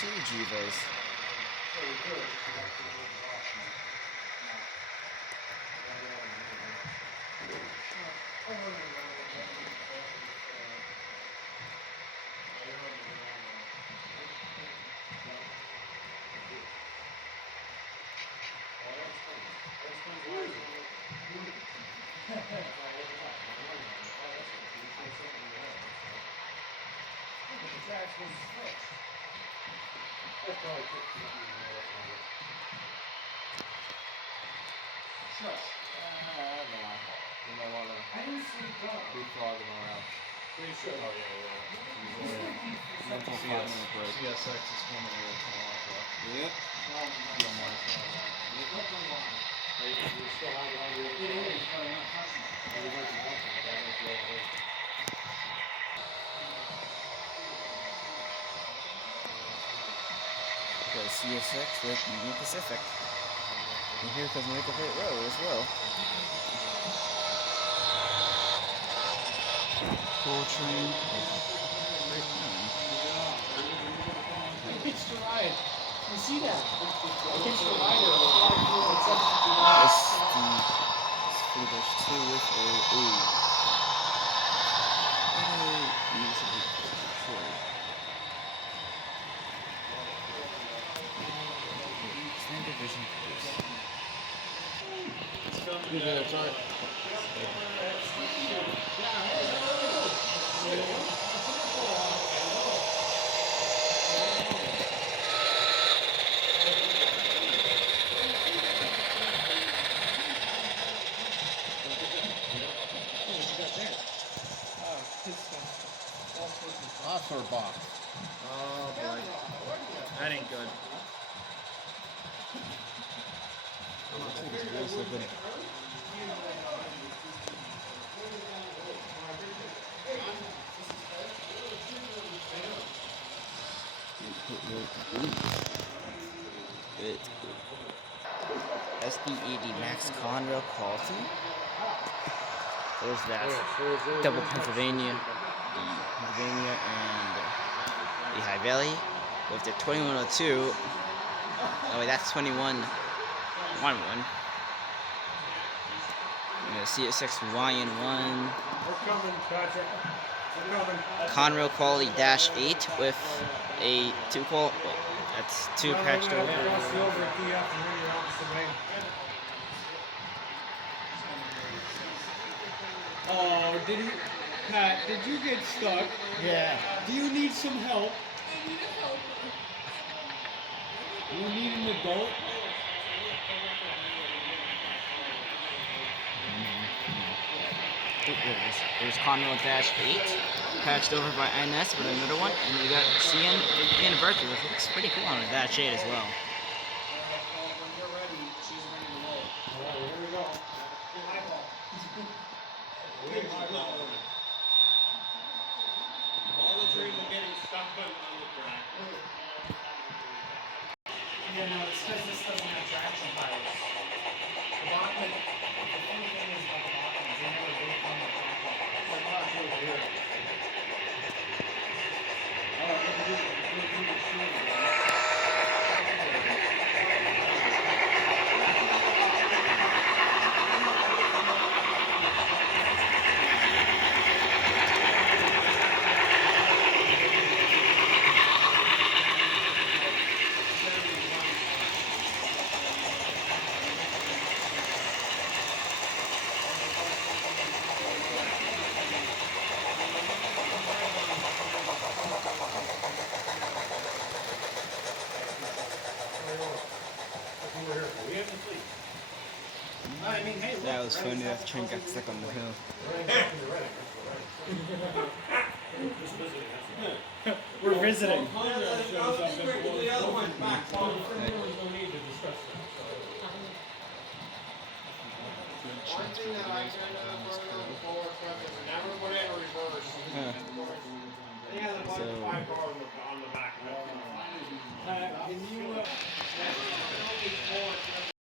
2 Jivas. I didn't sleep well. Leapfrogging around. Pretty sure. Oh, yeah. Mental 5-minute break. CSX is coming here tomorrow. Yep. You don't mind saying that. You still have it on your It is, but I'm not touching it. You might be watching it. That might be all it is. Got CSX with Union Pacific. And here comes Michael Pate Row as well. Coltrane. I pitched a ride. You see that? I pitched a rider. That's the Swedish 2 with a ooh. Division. Yeah, that's right. Offer box. Oh boy. That ain't good. SB80 Max Conrail Carlton. There's that. Double Pennsylvania. The Pennsylvania and the High Valley. With the 2102. Oh wait, that's 2111. CSX YN1. We're coming, Patrick. We're coming. Conrail Quality Dash 8 with a 2 qual. Well, that's 2 patched over. Oh, Pat, did you get stuck? Yeah. Do you need some help? Do you need an adult? There's Conrail Dash 8, patched over by INS with another one, and you got CN Anniversary, which looks pretty cool on the Dash 8 as well. When you're ready, she's ready to roll. All right, here we go. All the dream of getting stuck on the track. Yeah, no, it's because this doesn't have traction tires. The Bachman, the funny thing is about the Bachmans, they never go on the traction. Like, not over here. That was funny, that train got stuck on the hill. We're visiting. The other one's back. One thing that I said before, never put it in reverse. They had a bunch of 5 cars on the back. Can you